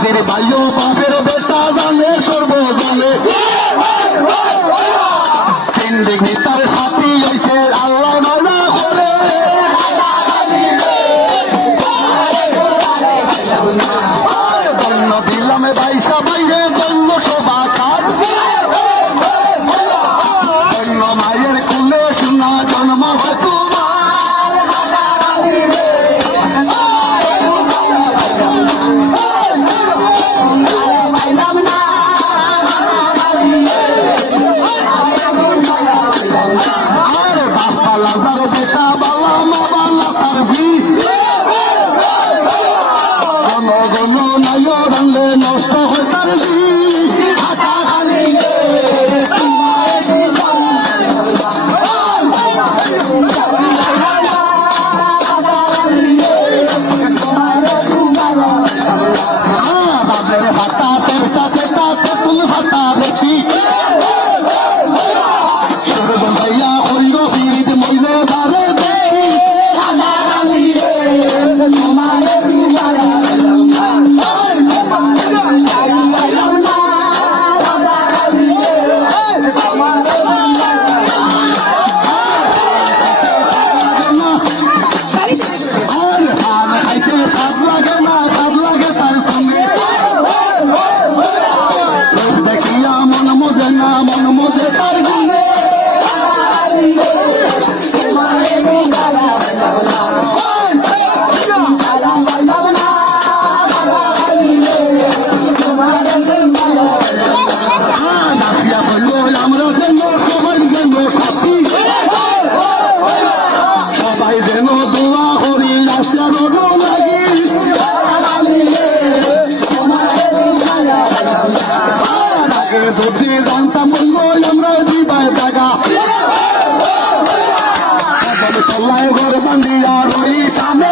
বাপের ভাইও বাপের বেটা জানে সর্বজনে জিন্দেগি তার সাথী হইছে আল্লাহ মানা করে জন্ম দিলাম বাইশা বাইরে জন্ম শোভা কাজ জন্ম মায়ের কুলে শোনা জন্ম হয়তো বেটা বালা মা বালা তার বিষ গণ নাই রানলে নষ্ট হয় তার বাপের হাতা পেটা পেটা তেতুল হাতা দেখি ভাইয়া অন্য ফিরিত মইলে ধারে দেখি দেখিয়া মন মজে না মন মজে তার গুণে নাচিয়া বলল আমরা যেন সবাই যেন সাথী সবাই যেন দোয়া করি নাচিয়া রোগ লাগি দুটি জানতাম বলল আমরা দিবায় জায়গা চল্লায় ঘর বান্ধিয়া রই সামনে